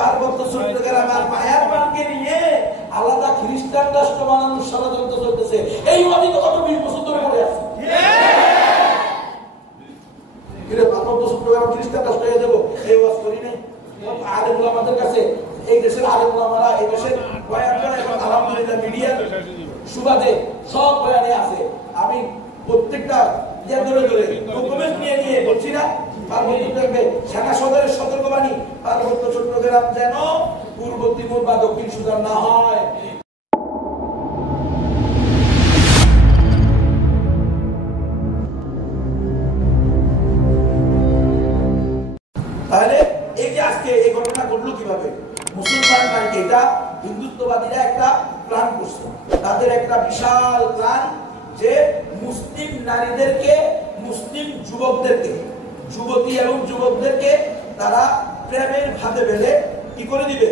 পার্বত্য চট্টগ্রাম আর মায়ানমারকে নিয়ে আলাদা খ্রিস্টান রাষ্ট্র বানানোর ষড়যন্ত্র চলতেছে। এই ওয়াদি তো গত 20 বছর ধরে করে আছে। পার্বত্য চট্টগ্রাম খ্রিস্টান রাষ্ট্র হয়ে যাবো, এই ওয়াজ করি নাই। আলেম ওলামাদের কাছে, এই দেশের আলেম ওলামারা, এই দেশের বয়ানরা এবং আলহামদুলিল্লাহ মিডিয়ার সুবাদে সব বয়ানে আছে। আমি প্রত্যেকটা ধরে ধরে ডকুমেন্ট নিয়ে নিয়ে বলছি না, সেনা সদরের সতর্কবাণী, পার্বত্য চট্টগ্রাম যেন পূর্ব তিমুর বা দক্ষিণ সুদান না হয়। তাহলে এই যে আজকে এই ঘটনা ঘটলো কিভাবে? মুসলমান নারীকে, এটা হিন্দুত্ববাদীরা একটা প্ল্যান করছে, তাদের একটা বিশাল প্ল্যান যে মুসলিম নারীদেরকে, মুসলিম যুবকদেরকে, যুবতী এবং যুবকদেরকে তারা প্রেমের ফাঁদে ফেলে কি করে দিবে?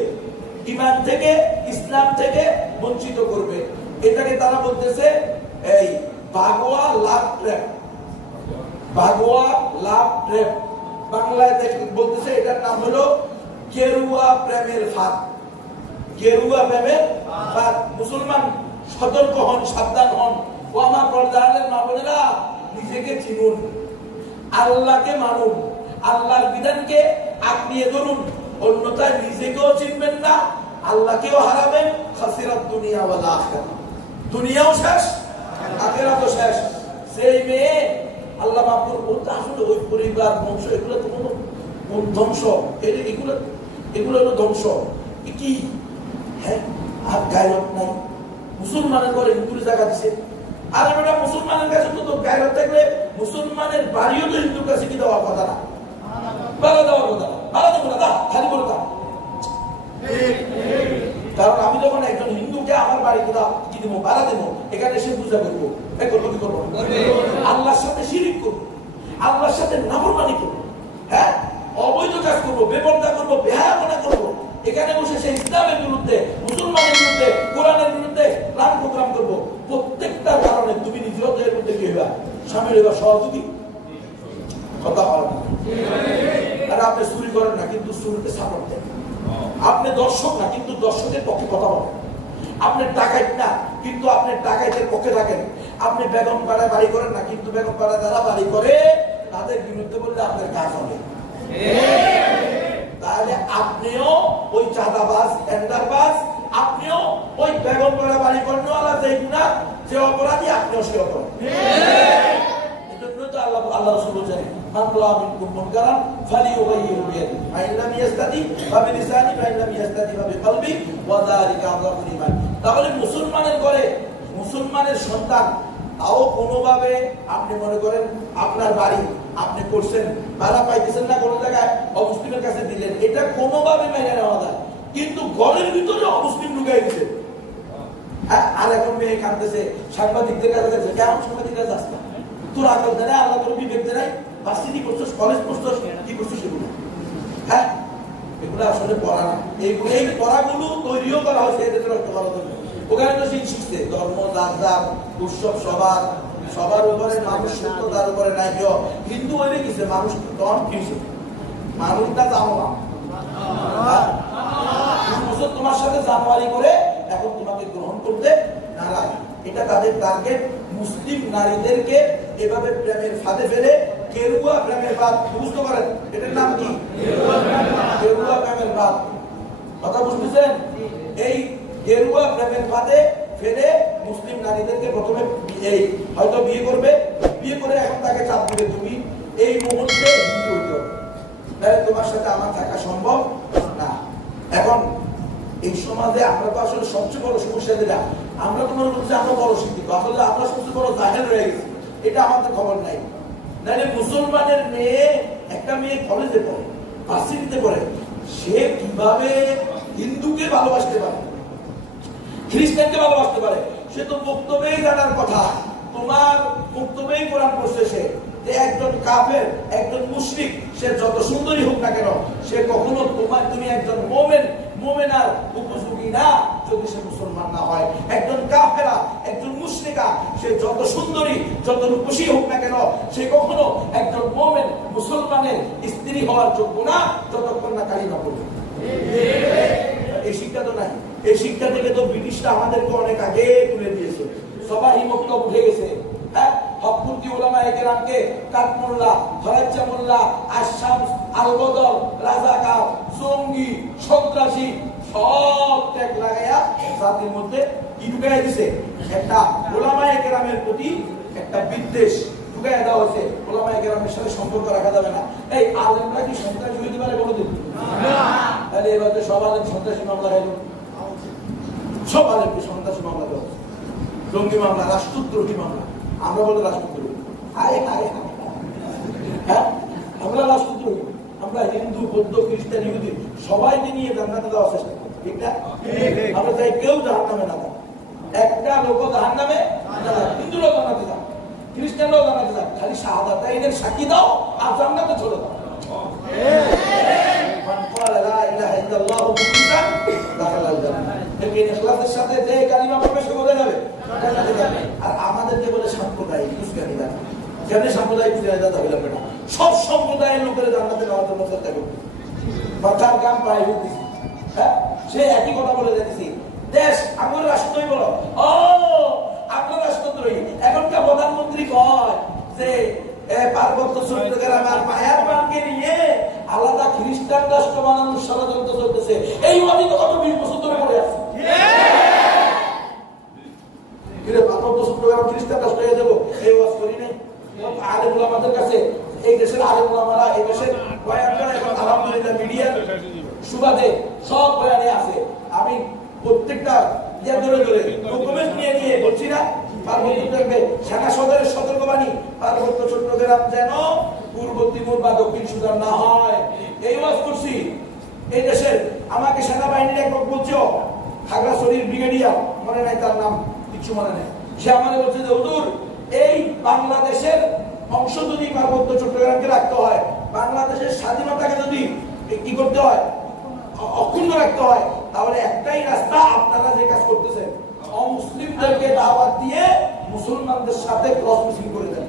ঈমান থেকে, ইসলাম থেকে বঞ্চিত করবে। এটাকে তারা বলতেছে এই ভাগোয়া লাভ ট্র্যাপ, ভাগোয়া লাভ ট্র্যাপ। বাংলায় বলতেছে এটার নাম হলো গেরুয়া প্রেমের ফাঁদ, গেরুয়া প্রেমের ফাঁদ। মুসলমান সতর্ক হন, সাবধান হন। ও আমার পর্দারের মা বোনেরা, নিজেকে চিনুন, আল্লাহকে মানুন, আল্লাহর বিধানকে আঁকড়িয়ে ধরুন, অন্যথায় নিজেকেও চিনবেন না, আল্লাহকেও হারাবেন। খাসিরাত দুনিয়া ওয়াল আখিরাহ, দুনিয়াও শেষ, আখিরাতও শেষ। সেই মেয়ে আল্লাহ মাফুর বলতে আসলে ওই পরিবার বংশ, এগুলো তো কোন ধ্বংস, এগুলো হলো ধ্বংস। কি হ্যাঁ, আর গায়রত নাই। মুসলমানের ঘরে হিন্দুর জায়গা দিছে। আর এটা মুসলমানের কাছে তো গায়রত থাকলে মুসলমানের বাড়িও তো হিন্দুর কাছে কি দেওয়ার কথা না, ভাড়া দেওয়ার কথা না, ভাড়া দেবো না, খালি বলে দাও। কারণ আমি যখন একজন হিন্দুকে আমার বাড়িতে কি দেবো, ভাড়া দেবো, এখানে এসে পূজা করবো, করবো কি করবো? আল্লাহর সাথে শিরিক করবো, আল্লাহর সাথে নাফরমানি করবো, হ্যাঁ, অবৈধ কাজ করবো, বেপরদা করবো, বেহায়াপনা করবো। এখানে বসে সে ইসলামের বিরুদ্ধে, মুসলমানের বিরুদ্ধে, কোরআনের বিরুদ্ধে প্ল্যান প্রোগ্রাম করবো। প্রত্যেকটা কারণে তুমি নিজেও তো এর মধ্যে কি হইবা? সামিল হইবা, সহযোগী। কথা বলেন না। আর আপনি চুরি করেন না, কিন্তু চুরিতে সাপোর্ট দেন। আপনি দর্শক না, কিন্তু দর্শকের পক্ষে কথা বলেন। আপনি ডাকাইত না, কিন্তু আপনি ডাকাইতের পক্ষে থাকেন। আপনি বেগম পাড়ায় বাড়ি করেন না, কিন্তু বেগম পাড়ায় যারা বাড়ি করে তাদের বিরুদ্ধে বললে আপনার কাজ হবে। তাহলে আপনিও ওই চাঁদাবাজ, টেন্ডারবাজ, আপনিও ওই বেগম পাড়া বাড়ি করেনওয়ালা, যে গুনাহ, যে অপরাধী, আপনিও সে অপরাধী। এজন্য তো আল্লাহ রাসূল বলেন, মান রাআ মিনকুম মুনকারান ফালিয়ুগাইয়িরহু বিয়াদিহি, ফাইন লাম ইয়াস্তাতি ফাবিলিসানিহি, ফাইন লাম ইয়াস্তাতি ফাবিকলবিহি, ওয়া যালিকা আযআফুল ঈমান। তাহলে মুসলমানের ঘরে মুসলমানের সন্তান, তাও কোনোভাবে আপনি মনে করেন আপনার বাড়ি আপনি করছেন, ভাড়া পাইতেছেন না, কোনো জায়গায় অমুসলিমের কাছে দিলেন, এটা কোনোভাবে মেনে নেওয়া যায়। কিন্তু ঘরের ভিতরে অমুসলিম ঢুকাই দিচ্ছে। আর এখন মেয়ে কাঁদতেছে, সাংবাদিকদের কাছে গেছে, কেমন সাংবাদিকরা যাস না, তোর আকল দেয়, আল্লাহ তোর বিবেক দেয়, ভার্সিটি করছিস, কলেজ করছিস, কি করছিস এগুলো? হ্যাঁ, এগুলো আসলে পড়া না। এই পড়াগুলো তৈরিও করা হয়েছে এদের রক্ত করার জন্য। ওখানে তো শিখছে ধর্ম, জাত, উৎসব, সবার উপরে মানুষ সত্য, তার উপরে নাই কেউ। হিন্দু হয়ে গেছে মানুষ তখন কিছু মানুষটা জানো না, তোমার সাথে জানুয়ারি করে এখন তোমাকে গ্রহণ করতে নারাজ। এটা তাদের টার্গেট। মুসলিম নারীদেরকে এভাবে প্রেমের ফাঁদে ফেলে গেরুয়া প্রেমের ফাঁদ। বুঝতে পারেন এটার নাম কি? গেরুয়া প্রেমের ফাঁদ। কথা বুঝতেছেন? এই গেরুয়া প্রেমের ফাঁদে ফেলে মুসলিম নারীদেরকে প্রথমে এই হয়তো বিয়ে করবে, বিয়ে করে এখন তাকে চাপ দিবে, তুমি এই মুহূর্তে হিন্দু হইতে হবে, তাহলে তোমার সাথে আমার থাকা সম্ভব না। এখন এই সমাজে আমরা তো আসলে সবচেয়ে বড় সমস্যা যেটা, আমরা তো মনে করছি আমরা বড় শিক্ষিত, আসলে আমরা সবচেয়ে বড় জাহেল রয়ে গেছি। এটা আমাদের খবর নাই। নাহলে মুসলমানের মেয়ে, একটা মেয়ে কলেজে পড়ে, ভার্সিটিতে পড়ে, সে কিভাবে হিন্দুকে ভালোবাসতে পারে, খ্রিস্টানকে ভালোবাসতে পারে? সে তো বক্তব্যেই জানার কথা। তোমার বক্তব্যেই কোরআন পড়ছে সে, যে একজন কাফের, একজন মুশরিক, সে যত সুন্দরী হোক না কেন, সে কখনো তুমি একজন মুমিন মুমিনার উপযোগী না যদি সে মুসলমান না হয়। একজন কাফেরা, একজন মুশরিকা, সে যত সুন্দরী, যত রূপসী হোক না কেন, সে কখনো একজন মুমিন মুসলমানের স্ত্রী হওয়ার যোগ্য না যতক্ষণ না কালিমা পড়বে। এই শিক্ষা তো নাই। এই শিক্ষা থেকে তো ব্রিটিশরা আমাদেরকে অনেক আগে তুলে দিয়েছে। সবাই মক্তব উঠে গেছে। হ্যাঁ, হকপন্থী উলামায়ে কেরামকে কাঠমোল্লা, ফরাজ্জা মোল্লা, আশামস, আলবদর, রাজাকার, জঙ্গি, সন্ত্রাসী সব ট্যাগ লাগাইয়া জাতির মধ্যে কি ঢুকাইয়া দিছে? একটা উলামায়ে কেরামের প্রতি একটা বিদ্বেষ ঢুকাইয়া দেওয়া হয়েছে। উলামায়ে কেরামের সাথে সম্পর্ক রাখা যাবে না। এই আলেমরা কি সন্ত্রাসী হইতে পারে কোনোদিন? না। তাহলে এবার সব আলেম সন্ত্রাসী মামলা খাইল, সব আলেমকে সন্ত্রাসী মামলা দেওয়া হচ্ছে, জঙ্গি মামলা, রাষ্ট্রদ্রোহী মামলা। আমরা বলে রাষ্ট্রদ্রোহী, হায় হায় হায়, হ্যাঁ আমরা রাষ্ট্রদ্রোহী। আমরা হিন্দু, বৌদ্ধ, খ্রিস্টান, ইহুদি সবাইকে নিয়ে জান্নাতে দেওয়ার চেষ্টা করি, ঠিক না? আমরা চাই কেউ জাহান্নামে না যাক, একটা লোক জাহান্নামে না যাক। হিন্দুরাও জান্নাতে যাক, খ্রিস্টানরাও জান্নাতে যাক, খালি শাহাদাত এদের সাক্ষী দাও আর জান্নাতে চলে যাও। সাথে যে কালিমা পড়বে সে কোথায় যাবে? আর আমাদেরকে বলে সাম্প্রদায়িক উস্কানিরা। কেন সাম্প্রদায়িক উস্কানিরা হইলাম না? সব সম্প্রদায়ের লোকের জান্নাতে যাওয়ার জন্য চেষ্টা করবে, মাথার কাম প্রায় হইতেছে। হ্যাঁ, সে একই কথা বলে যাচ্ছি, দেশ আমার রাষ্ট্রই বলো, ও আপনার রাষ্ট্রদ্রোহী। এখনকার প্রধানমন্ত্রী কয় যে পার্বত্য চট্টগ্রাম আর মায়ানমারকে নিয়ে আলাদা খ্রিস্টান রাষ্ট্র বানানোর ষড়যন্ত্র চলতেছে। এই ওয়াদি তো গত 20 বছর ধরে করে আছে। পার্বত্য চট্টগ্রাম খ্রিস্টান রাষ্ট্র হয়ে যাবো, এই ওয়াজ করি নাই। আলেম ওলামাদের কাছে, এই দেশের আলেম ওলামারা, এই দেশের বয়ানরা এখন আলহামদুলিল্লাহ মিডিয়ার সুবাদে সব বয়ানে আছে। আমি প্রত্যেকটা ধরে ধরে ডকুমেন্ট নিয়ে নিয়ে বলছি না, সেনা সদরের সতর্কবাণী, পার্বত্য চট্টগ্রাম যেন পূর্ব তিমুর বা দক্ষিণ সুদান না হয়। এই ওয়াজ করছি। এই দেশের আমাকে সেনাবাহিনীর এক লোক বলছে, খাগড়াছড়ির ব্রিগেডিয়ার, মনে নাই তার নাম, কিছু মনে নেই, সে আমাদের বলছে যে হুজুর, এই বাংলাদেশের অংশ যদি পার্বত্য চট্টগ্রামকে রাখতে হয়, বাংলাদেশের স্বাধীনতাকে যদি কি করতে হয়, অক্ষুণ্ণ রাখতে হয়, তাহলে একটাই রাস্তা, আপনারা যে কাজ করতেছেন, অমুসলিমদেরকে দাওয়াত দিয়ে মুসলমানদের সাথে ক্রস মিটিং করে দেন।